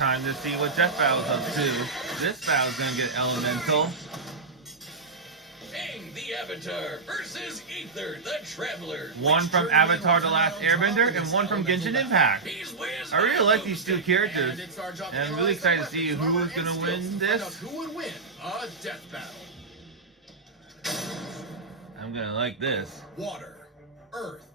Time to see what Death Battle's up to. This battle's gonna get elemental. Aang the Avatar versus Ether the Traveler. One from Avatar: The Last Airbender and one from Genshin Impact. I really like these two characters, and I'm really excited to see who's gonna win this. Who would win a death battle? I'm gonna like this. Water, earth,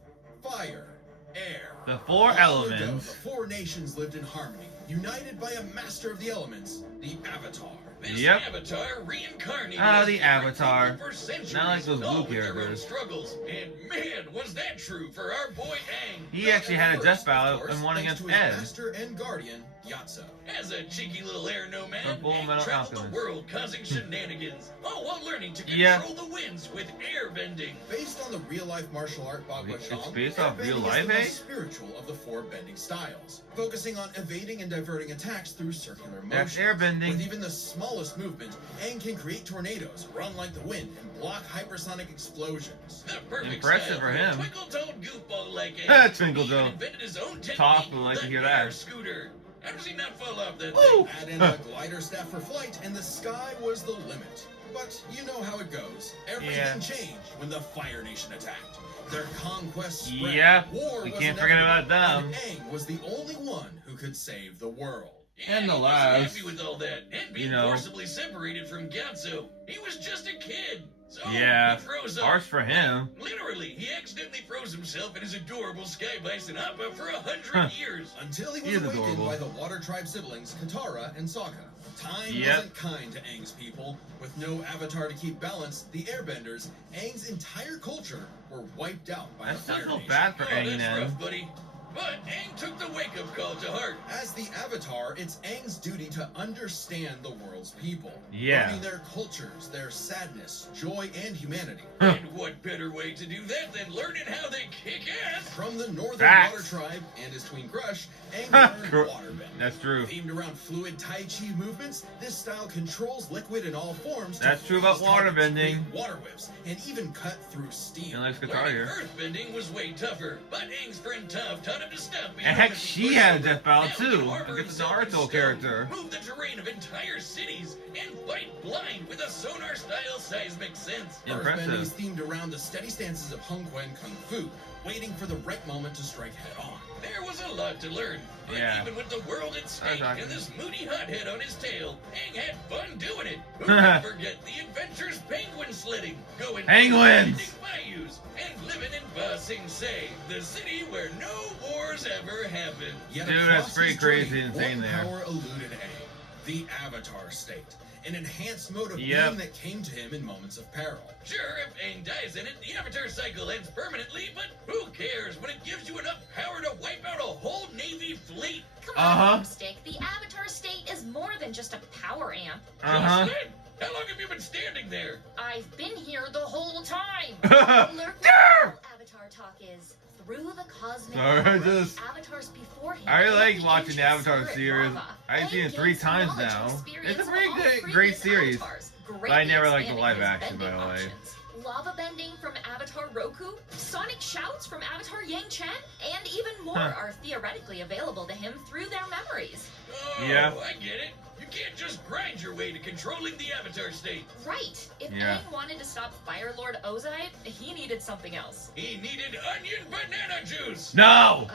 fire, air. The four Long ago, elements. the four nations lived in harmony, united by a master of the elements, the Avatar. This Yep. Avatar reincarnated Ah, the as Avatar. people for centuries, Not like those all blue with their own characters. struggles. And man, was that true for our boy Aang. He actually had a First, death battle of course, and one thanks against to his Ed. master and guardian, Yatso. As a cheeky little air nomad, From Full Aang Metal traveled the Alchemist. world causing shenanigans, all while learning to control Yeah. the winds with airbending. Based on the real-life martial art Bagua It's Zhang, based off airbending real is life, the eh? most spiritual of the four bending styles, focusing on evading and diverting attacks through circular motion. That's airbending. With even the smallest movement, Aang can create tornadoes, run like the wind, and block hypersonic explosions. The perfect Impressive style for a him. Twinkle-toed goofball like Ah, Aang. Twinkle He Toed. even invented his own technique, Top would like to the hear air that. scooter. How does he not fall off that Woo! thing? Add in a glider staff for flight, and the sky was the limit. But you know how it goes. Everything Yeah. changed when the Fire Nation attacked. Their conquest spread. Yep, War we was can't forget inevitable, about and them. Aang was the only one who could save the world. Yeah, And the he wasn't last, happy with all that, and being you know. forcibly separated from Gyatso. He was just a kid. So Yeah, he froze up. harsh for him. Literally, he accidentally froze himself and his adorable Sky Bison Appa for 100 years. Until he was He is awakened adorable. by the Water Tribe siblings, Katara and Sokka. Time Yep. wasn't kind to Aang's people. With no Avatar to keep balance, the Airbenders, Aang's entire culture, were wiped out by That the Fire sounds so Nation. bad for Oh, Aang that's then. rough, buddy. But Aang took the wake-up call to heart. As the Avatar, it's Aang's duty to understand the world's people. Yeah. Learning their cultures, their sadness, joy, and humanity. Huh. And what better way to do that than learning how they kick ass? From the Northern Facts. Water Tribe and his twin crush, Aang learned Cor- waterbending. That's true. Themed around fluid Tai Chi movements, this style controls liquid in all forms. That's to true about freeze targets, waterbending. create water whips, and even cut through He steel. likes guitar Learning here. earthbending was way tougher, but Aang's friend Toph taught him to stop being And heck, a she had a pushover. death battle Now he too can armor against the himself in Naruto stone, character. move the terrain of entire cities, and fight blind with a sonar-style seismic sense. Impressive. Earthbending is themed around the steady stances of Hung Quan Kung Fu, waiting for the right moment to strike head on. There was a lot to learn, but Yeah. even with the world at stake Exactly. and this moody hothead on his tail, Aang had fun doing it. Who could forget the adventures penguin sledding, going Penguins! bending bayous, and living in Ba Sing Se, the city where no wars ever happened. Yet Dude, across that's pretty his crazy journey, and insane one there. power eluded Aang, the Avatar state, an enhanced mode of Yep. being that came to him in moments of peril. Sure, if Aang dies in it, the Avatar cycle ends permanently, but who cares when it gives you enough power to wipe out a whole Navy fleet? Come Uh-huh. on, Stick. The Avatar state is more than just a power amp. Uh-huh. Just then? How long have you been standing there? I've been here the whole time. Uh-huh. Lurk There! where Avatar talk is. Through the cosmic Sorry, power of just- avatars before him. I really like and the watching the ancient Avatar spirit series. lava. I've seen it Aang 3 gains times knowledge and now. experience It's a of pretty all great previous series. avatars, But I never liked the greatly live expanding action, by his the way. bending options. Lava bending from Avatar Roku, sonic shouts from Avatar Yang Chen, and even more Huh. are theoretically available to him through their memories. Oh, Yeah. I get it. You can't just grind your way to controlling the Avatar state. Right. If Yeah. Aang wanted to stop Fire Lord Ozai, he needed something else. He needed onion banana juice. No!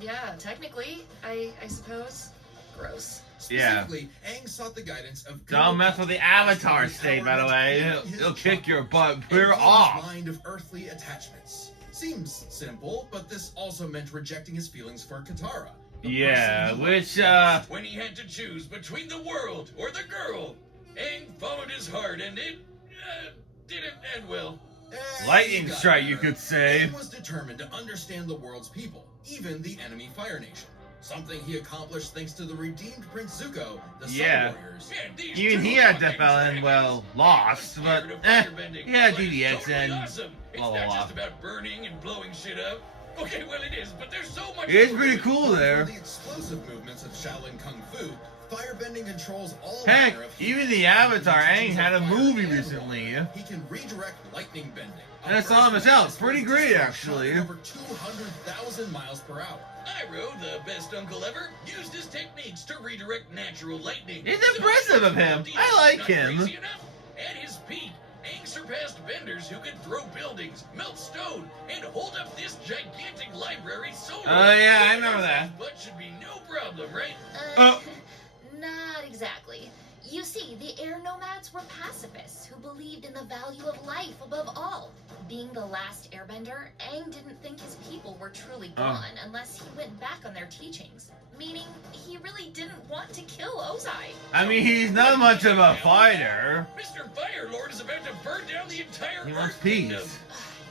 Yeah, technically, I suppose. Gross. Yeah. Specifically, Aang sought the guidance of Don't mess with the Avatar state, by the way. It'll kick your butt clear off. Mind of earthly attachments. Seems simple, but this also meant rejecting his feelings for Katara. the Yeah, person he which, loved. When he had to choose between the world or the girl, Aang followed his heart and it didn't end well. lightning You got strike, it. you could say. Aang was determined to understand the world's people, even the enemy Fire Nation. Something he accomplished thanks to the redeemed Prince Zuko, the Yeah. Sun Warriors. Man, these Even two he had fucking Death Battle and, dragons. well, lost, I was but, scared of eh, firebending, he had but it's DDX totally and awesome. It's blah, blah, not blah. just about burning and blowing shit up. Okay, well it is, but there's so much. It's more pretty to it. cool there. For the explosive movements of Shaolin Kung Fu, firebending controls all Heck, manner of even the Avatar Aang had a movie recently. He can redirect lightning bending. And I saw it myself. It's pretty great, actually. Over 200,000 miles per hour. Iroh, the best uncle ever, used his techniques to redirect natural lightning. It's impressive of him. I like Not him. crazy enough? At his peak, Aang surpassed benders who could throw buildings, melt stone, and hold up this gigantic library solo. Oh, yeah, I remember that. But should be no problem, right? Oh. Not exactly. You see, the air nomads were pacifists who believed in the value of life above all. Being the last airbender, Aang didn't think his people were truly gone unless he went back on their teachings. Meaning, he really didn't want to kill Ozai. I mean, he's not much of a fighter. Mr. Firelord is about to burn down the entire He wants Earth peace. Kingdom.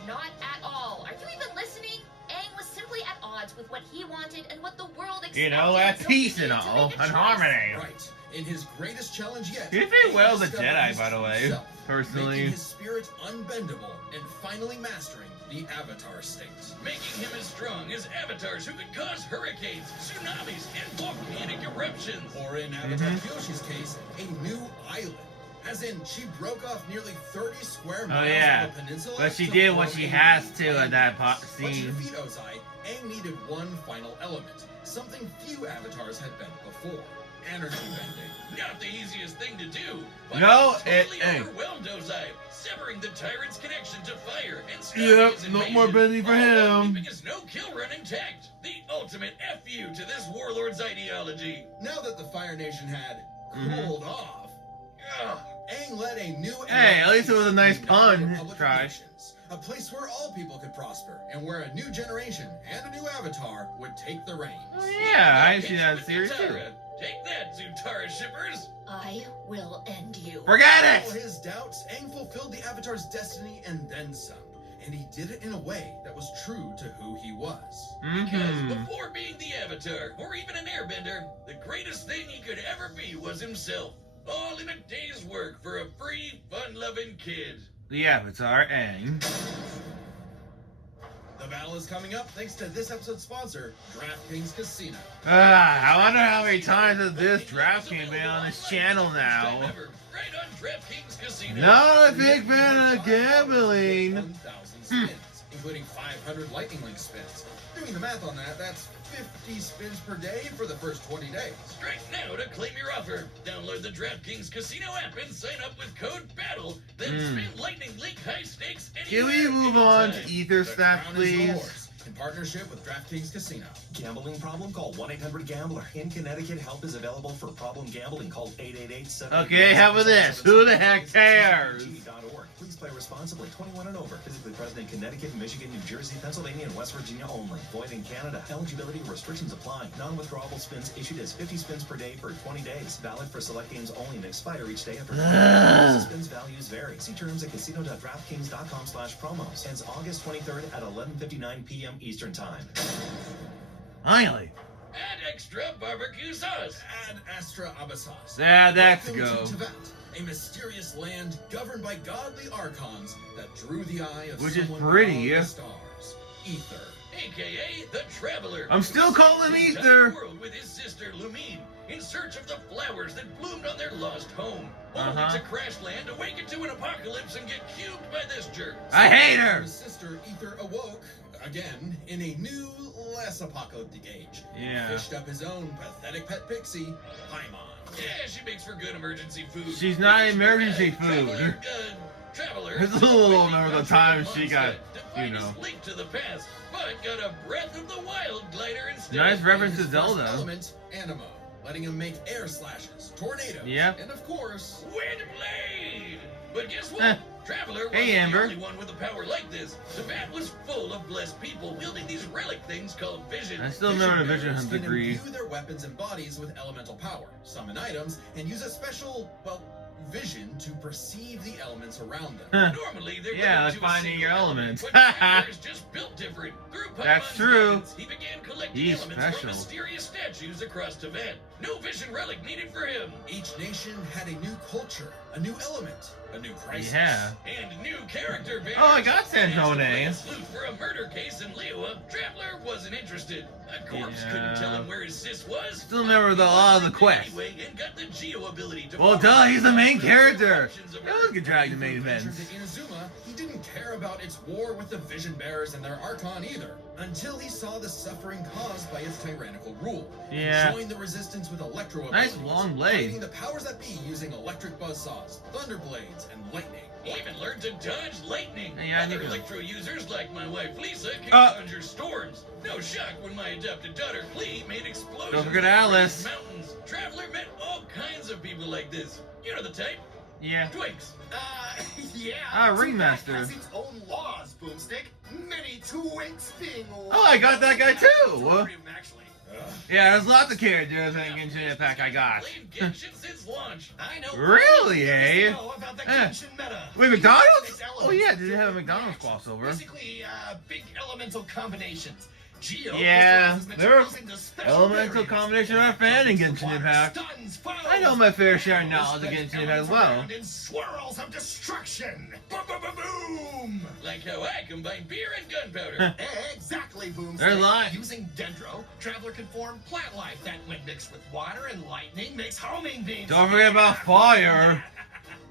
Not at all. Are you even listening? Aang was simply at odds with what he wanted and what the world expected. You know, at so peace he and had to all, make a and choice. harmony. Right. In his greatest challenge yet. He did well as a Aang Jedi, discovered by the way, himself, personally. Making his spirit unbendable and finally mastering the Avatar state. Making him as strong as avatars who could cause hurricanes, tsunamis, and volcanic eruptions. Or in Avatar Kyoshi's case, a new island. As in, she broke off nearly 30 square miles yeah. of a peninsula. But she to did what form she a has new to at that But to scene. defeat Ozai, Aang needed one final element. Something few avatars had bent before. Energy bending. Not the easiest thing to do, but No, it totally hey. overwhelmed Ozai, severing the tyrant's connection to fire and stopping Yep, his no invasion, more bending for all while him. keeping his no-kill run intact. The ultimate F-U to this warlord's ideology. Now that the Fire Nation had Mhm. cooled off, Ugh. Aang led a new Hey, at least it was a nice United pun. Republic of Try. Nations, a place where all people could prosper and where a new generation and a new avatar would take the reins. Oh, yeah, I see that With series too. Zutara. Take that, Zutara shippers. I will end you. Forget All it! his doubts, Aang fulfilled the Avatar's destiny and then some. And he did it in a way that was true to who he was. Because Mm-hmm. before being the Avatar, or even an Airbender, the greatest thing he could ever be was himself. All in a day's work for a free, fun-loving kid. The Avatar Aang. The battle is coming up thanks to this episode's sponsor, DraftKings Casino. I wonder how many times has this DraftKings been on this channel now. Right on DraftKings Casino. Not a big fan of gambling. 1,000 spins, including 500 lightning link spins. Doing the math on that, that's 50 spins per day for the first 20 days. Strike now to claim your offer. Download the DraftKings Casino app and sign up with code BATTLE. Then spin lightning link high stakes Can anywhere, we move on to anytime. Ether The stuff, crown is please? yours. In partnership with DraftKings Casino. Gambling problem? Call 1-800-GAMBLER. In Connecticut, help is available for problem gambling. Call 888-7. Okay, how about this? Who the heck cares? Please play responsibly. 21 and over. Physically present in Connecticut, Michigan, New Jersey, Pennsylvania, and West Virginia only. Void in Canada. Eligibility restrictions apply. Non-withdrawable spins issued as 50 spins per day for 20 days. Valid for select games only and expire each day after 20 days. Spins values vary. See terms at casino.draftkings.com/promos. Ends August 23rd at 11:59 p.m. Eastern Time. Finally. Add extra barbecue sauce. Ad Astra Abyssos. Yeah, that's Welcome go. to Tibet, a mysterious land governed by godly archons that drew the eye of Which is someone pretty, beyond yeah. the stars. Ether. AKA the Traveler. I'm still calling He Ether. traveled the world with his sister Lumine in search of the flowers that bloomed on their lost home. Only to crash land, awaken to an apocalypse, and get cubed by this jerk. I hate her. His sister Ether awoke, again, in a new, less apocalyptic age. Yeah. Fished up his own pathetic pet pixie, Paimon. Yeah, she makes for good emergency food. She's not emergency food. Traveler. It's a little over the time she got, to find you know. his link to the past, but got a Breath of the Wild glider instead. Nice reference to His first Zelda. element, Animo, letting him make air slashes, tornadoes, Yep. and of course, Wind blade. But guess what? Eh. Traveler Hey, wasn't Amber. the only one with a power like this. Tibet was full of blessed people wielding these relic things called vision. I still remember the Vision bearers can degree. imbue their weapons and bodies with elemental power, summon items, and use a special, well, vision to perceive the elements around them. Huh. Normally, they're Yeah, limited like to a finding single your element, elements. but Traveler is just built different. Through That's Paimon's true. guidance, he began collecting He's elements special. from mysterious statues across Tibet. No vision relic needed for him. Each nation had a new culture, a new element, a new crisis. Yeah. And new character bears. Oh, I got Santone. Sleuth for a murder case in Liyue, Traveler wasn't interested. A corpse couldn't tell him where his sis was. Still remember a lot of the quest. Anyway, and got the Geo ability to Well, duh, he's the main character. Don't get dragged to main Ventured events. to Inazuma, he didn't care about its war with the Vision Bearers and their Archon either, until he saw the suffering caused by its tyrannical rule. Yeah. Joined the resistance with electro Nice abilities, long blade. fighting the powers that be using electric buzzsaws, thunder blades, and lightning. He even learned to dodge lightning. Yeah, I Other think- electro users like my wife Lisa can conjure storms. No shock when my adopted daughter Klee made explosions. Don't forget Alice. in mountains. Traveler met all kinds of people like this. You know the type. Yeah. Twinks. Yeah. Ringmaster. Has its own laws, Boomstick. Many twinks being Oh, I got that guy too. Actually. Yeah, there's lots of characters in Genshin Impact I got. Played Genshin since launch. I know. Really, eh? Know about the Eh. Genshin meta. Wait, McDonald's? Its Oh elements, yeah, did they have a McDonald's crossover? Basically, big elemental combinations. Geo Yeah, crystallizes there are materials into special elemental barriers. combination I'm a fan in Genshin Water Impact. stuns foes. I know my fair share of knowledge of Spits Genshin Impact as elements well. around in swirls of destruction. Boom! Like how I combine beer and gunpowder. Exactly, Boomstick. There's a lot. Using Dendro, Traveler can form plant life that, when mixed with water and lightning, makes homing beams. Don't forget about fire.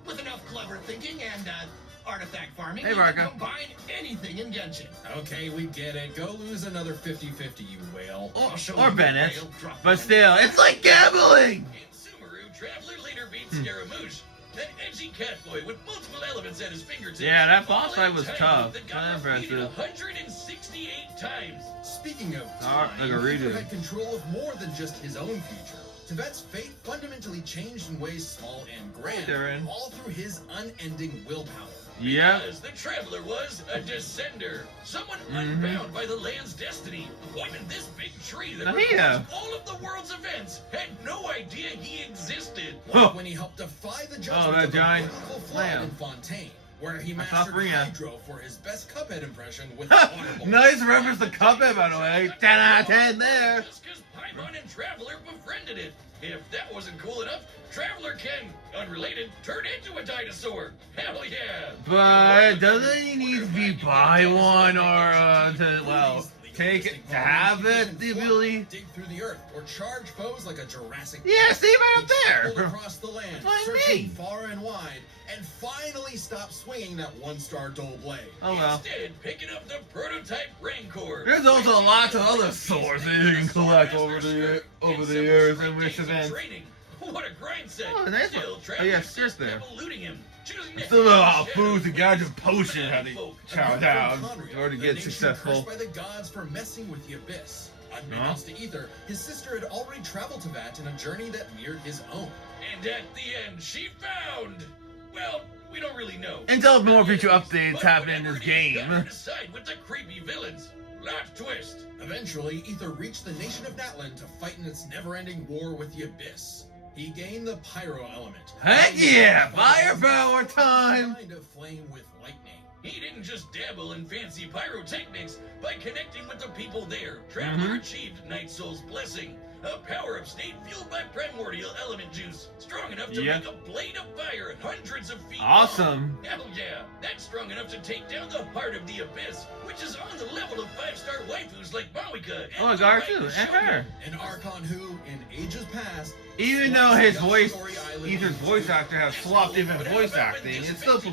With enough clever thinking and artifact farming, Hey, you Barca. can combine anything in Genshin. Okay, we get it. Go lose another 50-50, you whale. I'll show Or you Bennett. a whale drop But in. still, it's like gambling! In Sumeru, Traveler later beat Scaramouche, that edgy catboy with multiple elements at his fingertips. Yeah, that boss All fight in was time tough. that got Not repeated impressive. 168 times. Speaking of Ah, time, like a redo. Ether had control of more than just his own future. Tibet's fate fundamentally changed in ways small and grand, Darren. all through his unending willpower. Yep. Because the Traveler was a descender. Someone Mhm. unbound by the land's destiny. Even this big tree that Yeah. records all of the world's events had no idea he existed. Huh. Like when he helped defy the Oh, judgment that of the giant political flood lamb. in Fontaine, where he I thought mastered Rhea. Hydro for his best Cuphead impression with Audible. Nice reference to Cuphead, by the way. 10 out of 10 there. Just because Paimon and Traveler befriended it. If that wasn't cool enough, Traveler can, unrelated, turn into a dinosaur. Hell yeah! But doesn't he need to be buy one or take it to have it, the ability? Dig through the earth or charge foes like a Jurassic. Yeah, see right up Traveled there. across the land, That's what I searching mean. far and wide, and finally stopped swinging that one-star dull blade. Oh well. Instead, picking up the prototype Rancor. There's also lots of other swords that you can collect over the years in which events. Training. What a grind set. Oh, nice Still, one. Oh, Traveler yeah, says skirt there. people looting him. Choosing to Still a lot of hate food to shadows get a potion how to chow down in order to get successful. Cursed by the gods for messing with the abyss. Unbeknownst to Ether, his sister had already traveled to that in a journey that mirrored his own. And at the end, she found. Well, we don't really know. Until more future updates But happen in whatever this it is, got her game. to side with the creepy villains. Plot twist. Eventually, Ether reached the nation of Natlan to fight in its never-ending war with the abyss. He gained the pyro element. Heck yeah! Firepower time! Kind of flame with lightning. He didn't just dabble in fancy pyrotechnics. By connecting with the people there, Traveler achieved Night Soul's blessing, a power-up state fueled by primordial element juice, strong enough to Yep. make a blade of fire hundreds of feet Awesome. long. Hell yeah, that's strong enough to take down the heart of the abyss, which is on the level of 5-star waifus like Mawika. Oh, and Gar the too, Right and her. An Archon who, in ages past, Even though his voice, Ether's voice actor has swapped even voice acting, it's still cool.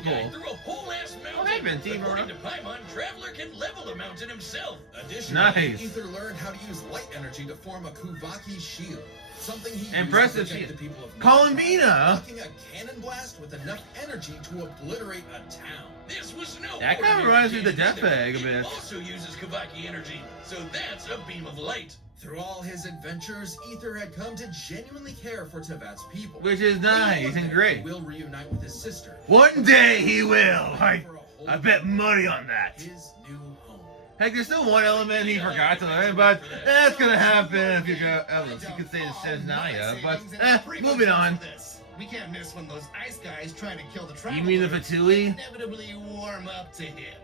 Oh, hey, Ben, Team According to Paimon, Traveler can level a mountain himself. Additionally, Nice. Ether learned how to use light energy to form a Kuvaki shield. Something he Impressive used to shield. protect the people of Columbina. Blocking a cannon blast with enough energy to obliterate a town. This was no That kinda ordinary reminds me of the cannon Death either. Bag a It bit. also uses Kavaki energy, so that's a beam of light. Through all his adventures, Ether had come to genuinely care for Tibet's people. Which is nice and great. He will reunite with his sister. One day he will. I For a whole bet new money on that. His new home. Heck, there's still one element he forgot to learn, but that's gonna happen if you go. You could say in Senaya, but moving on. We can't miss when those ice guys trying to kill the traveler. You mean the Fatui? Inevitably warm up to him.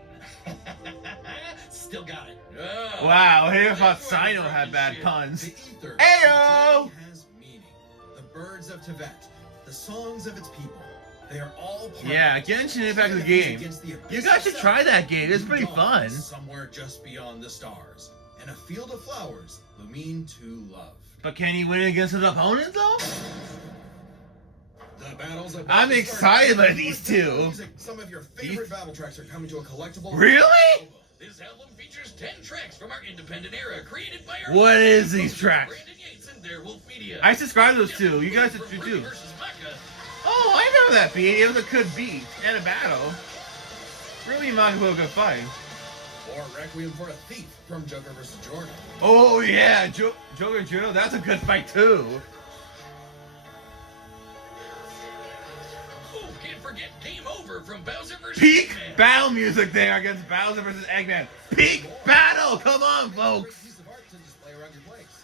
Still got it. Oh, Wow, I thought that's why Sino you're had talking bad shit. puns. The Ether Ayo! has meaning. birds of Tibet, the songs of its people. They are all part Yeah, of Genshin Impact is a game. You guys should try that game. It's pretty fun. Somewhere just beyond the stars, and a field of flowers who mean to love. But can he win against his opponent though? The battles of I'm excited by these two. Some of your favorite battle tracks are coming to a collectible. Really? This album features 10 tracks from our independent era, created by our... What is these tracks? Brandon Yates and their Wolfmedia. I subscribe to those two. You guys should too. Oh, I remember that beat. It was a good beat and a battle. Really reminds me of a good fight. Or Requiem for a Thief from Joker vs. Jordan. Oh yeah, Joker Judo. That's a good fight too. Oh, can't forget Game Over from Bowser vs. Peak Eggman. battle music there against Bowser versus Eggman. Peak battle. Come on, folks. Piece of art to display around your place.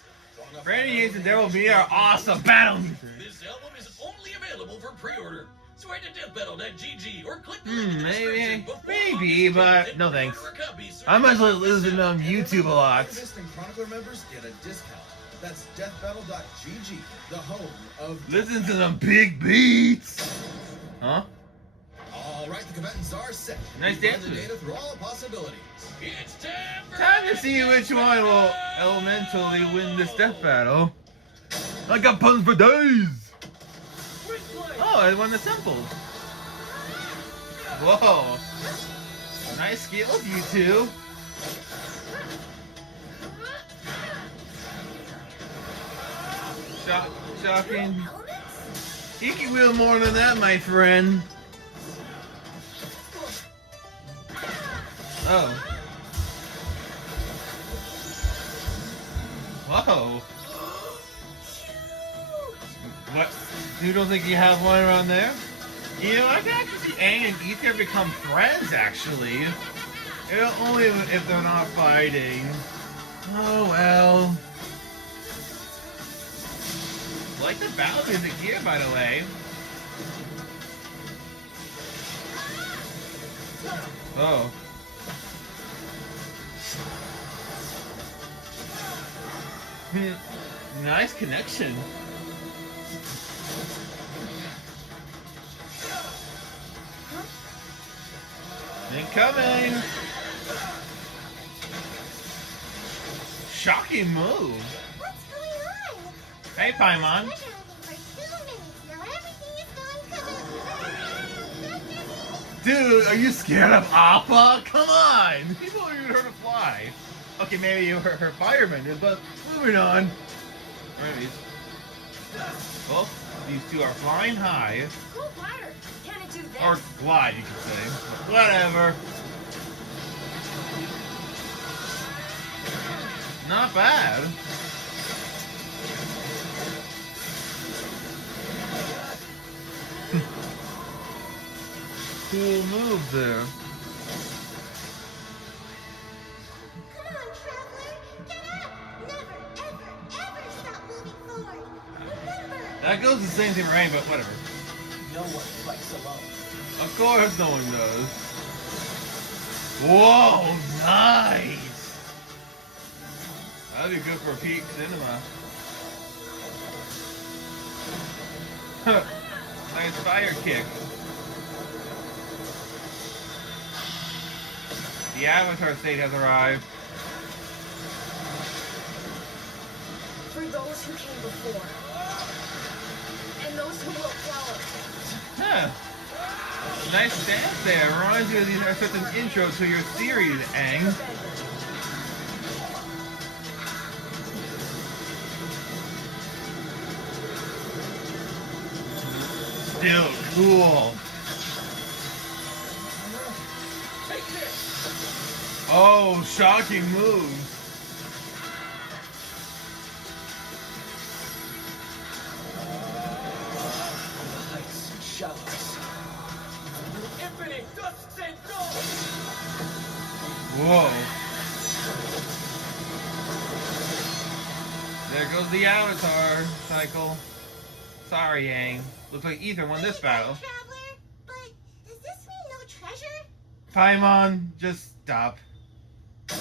Brandon Yates and Daryl B are awesome battle music. This album is only available for pre-order. So head to deathbattle.gg or click the link in the Maybe, description before maybe, August 5th but and no pre-order thanks. a copy so I'm you actually don't miss losing out. on YouTube a lot. Artist and Chronicler members get a discount. That's deathbattle.gg, the home of. Listen to them big beats. Huh? All right, the combatants are set. Nice We run the dances. data through all possibilities. It's time for Time to see which one will elementally win this death battle. I got puns for days. Oh, I won the simple. Whoa. Nice skills, you two. Shocking. You can wheel more than that, my friend. Oh. Whoa. What? You don't think you have one around there? You know, I can actually see Aang and Ether become friends, actually. You know, only if they're not fighting. Oh, well. Like the battle music here, by the way. Oh. Nice connection. Incoming! Shocking move. What's going on? Hey, Paimon. For 2 minutes now, everything is going good. Dude, are you scared of Appa? Come on! People are even heard of fly. Okay, maybe you heard her fireman, but moving on. Anyways. Well, these two are flying high. Go glider. Can it do this? Or glide, you could say. Whatever. Not bad. Cool move there. Come on, traveler. Get up. Never, ever, ever stop moving forward. Remember. That goes the same thing, right? But whatever. No one fights alone. Of course no one does. Whoa, nice! That'd be good for peak cinema. Nice fire kick. The Avatar state has arrived. For those who came before. And those who will follow. Huh. Nice stance there. Reminds you of these are such an intro to your series, Aang. Still cool. Oh, shocking moves. Heights and shallows. Infinite dust and go! Whoa. There goes the Avatar cycle. Sorry, Aang. Looks like Ether won this battle. Traveler, but does this mean no treasure? Paimon, just stop. And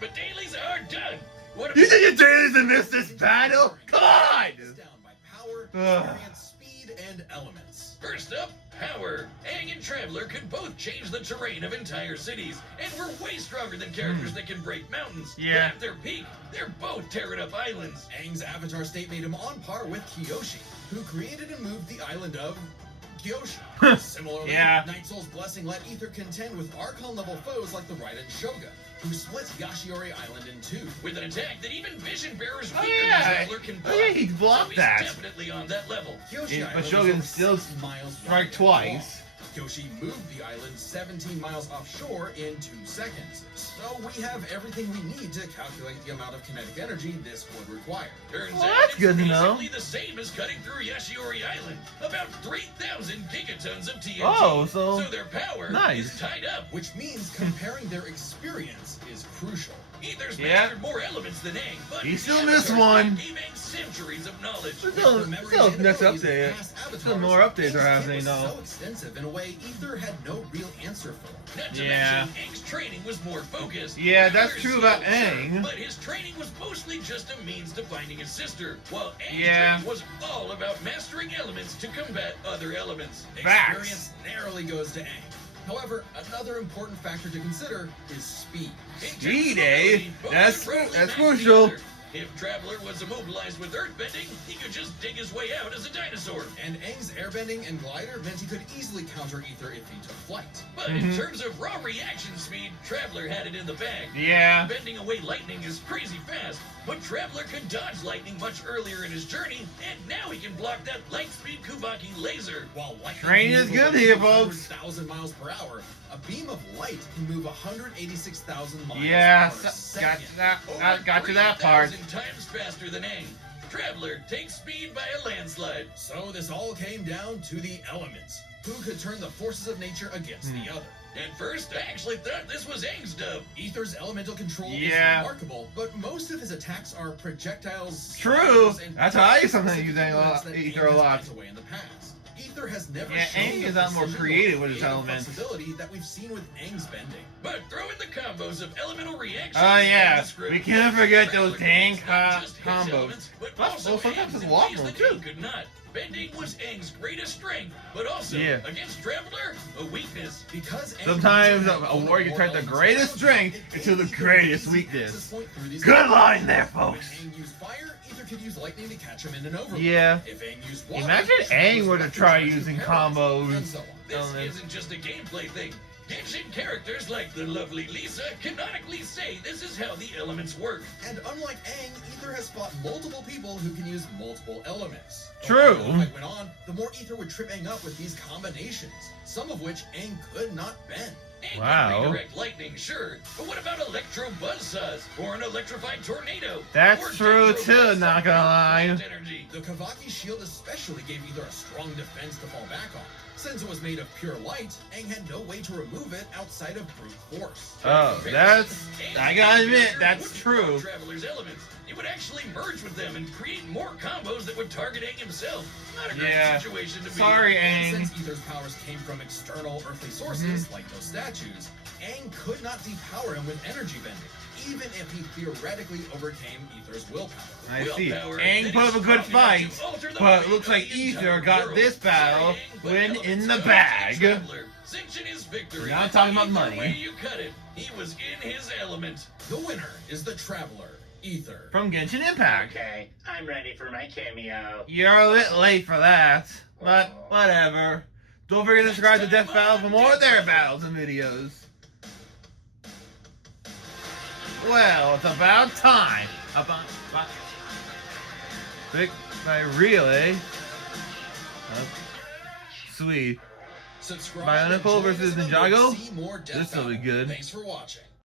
the dailies are done. What You about think your dailies to miss this battle? Come on! Is down by power, Ugh. experience, speed, and elements. First up, power. Aang and Traveler could both change the terrain of entire cities, and were way stronger than characters that can break mountains. Yeah. But at their peak, they're both tearing up islands. Aang's avatar state made him on par with Kyoshi, who created and moved the island of Kyoshi. Similarly, Yeah. Night Soul's blessing let Ether contend with Archon-level foes like the Raiden Shogun, who split Yashiori Island in two. With an attack that even Vision Bearers Oh, weaker yeah. than Traveler can block. Oh, yeah, he blocked so he's that. definitely on that level. Kyoshi Yeah, but Island is Shogun over still 60 miles strike wide and twice. long. Kyoshi moved the island 17 miles offshore in 2 seconds. So we have everything we need to calculate the amount of kinetic energy this would require. Turns Well, out that's it's good to know. basically the same as cutting through Yashiori Island. About 3,000 gigatons of TNT. Oh, so their power nice. is tied up. Which means comparing their experience is crucial. Ether's Yeah. mastered more elements than Aang, but He still the missed Avatar one. gave Aang centuries of knowledge. Still next update. Still more updates are happening though. though. So extensive in a way Ether had no real answer for. Not to Yeah. mention, Aang's training was more focused. Yeah, that's Traveler's true about still sure, Aang. But his training was mostly just a means to finding his sister, while Aang's Yeah. training was all about mastering elements to combat other elements. Facts. Experience narrowly goes to Aang. However, another important factor to consider is speed. In terms of Speed, ability, both That's are roughly that's matched crucial. together. If Traveler was immobilized with earthbending, he could just dig his way out as a dinosaur. And Aang's airbending and glider meant he could easily counter Ether if he took flight. But in terms of raw reaction speed, Traveler had it in the bag. Yeah. Bending away lightning is crazy fast, but Traveler could dodge lightning much earlier in his journey, and now he can block that light-speed Kubaki laser. While lightning Training can is move good over here, 200,000 miles per hour, a beam of light can move 186,000 miles Yeah, per got second. to that. Over Got to that part. 3,000 times faster than Aang. Traveler takes speed by a landslide. So this all came down to the elements. Who could turn the forces of nature against the other? At first, I actually thought this was Aang's dub. Ether's elemental control Yeah. is remarkable, but most of his attacks are projectiles. True. spirals, and That's how I specific sometimes use elements that Ether Aang a has lot. bent away in the past. Ether has never Yeah, shown Aang the is a lot more precision or creative with his creative elements. flexibility that we've seen with Aang's bending. But throw in the combos of elemental reactions. Oh yeah, and the script. we can't forget Traveler those dang could not just his combos. elements, but Plus, also well, sometimes Aang's it's in walk ways mode, that too. Aang could not. Bending was Aang's greatest strength, but also Yeah. against Traveler, a weakness. Because Aang Sometimes had a warrior can more turn the elements greatest around him, strength it into gave the Ether greatest easy weakness. access point through these Good elements. line there, When folks. Aang used fire, Ether could use lightning to catch him in an overload. Yeah. If Aang used water, Imagine Ether Aang used were to electric try to using paralyze, combos. and so on. This Elements. isn't just a gameplay thing. Genshin characters like the lovely Lisa canonically say this is how the elements work. And unlike Aang, Ether has fought multiple people who can use multiple elements. The True. longer the fight went on, the more Ether would trip Aang up with these combinations, some of which Aang could not bend. Aang Wow. can redirect lightning, sure, but what about electro buzzsaws or an electrified tornado? That's Or true, dendro too, buzzsaw not gonna lie. blast Energy. The Kavaki shield especially gave Ether a strong defense to fall back on. Since it was made of pure light, Aang had no way to remove it outside of brute force. Oh, that's. I gotta admit, that's Wouldn't true. block Traveler's elements. It would actually merge with them and create more combos that would target Aang himself. Not a great Yeah. situation to be Sorry, in. And Aang. since Ether's powers came from external earthly sources, like those statues, Aang could not depower him with energy bending, even if he theoretically overcame Ether's willpower. I see. Willpower Aang that put is up a good strong enough fight, to alter the but fate looks of like the Ether entire got world. this battle Sorry, Aang, but win elements in the of bag. Traveler. Cinching his victory. Now I'm talking about Either money. way you cut it, he was in his element. The winner is the Traveler, Ether. From Genshin Impact. Okay, I'm ready for my cameo. You're a bit late for that, but whatever. Don't forget to subscribe to Death Battle for more of their battles and videos. Well, it's about time. About Pick my relay. Oh, sweet. Subscribe Bionicle and join versus us when Ninjago? we see more Death This'll be Battle. good. Thanks for watching.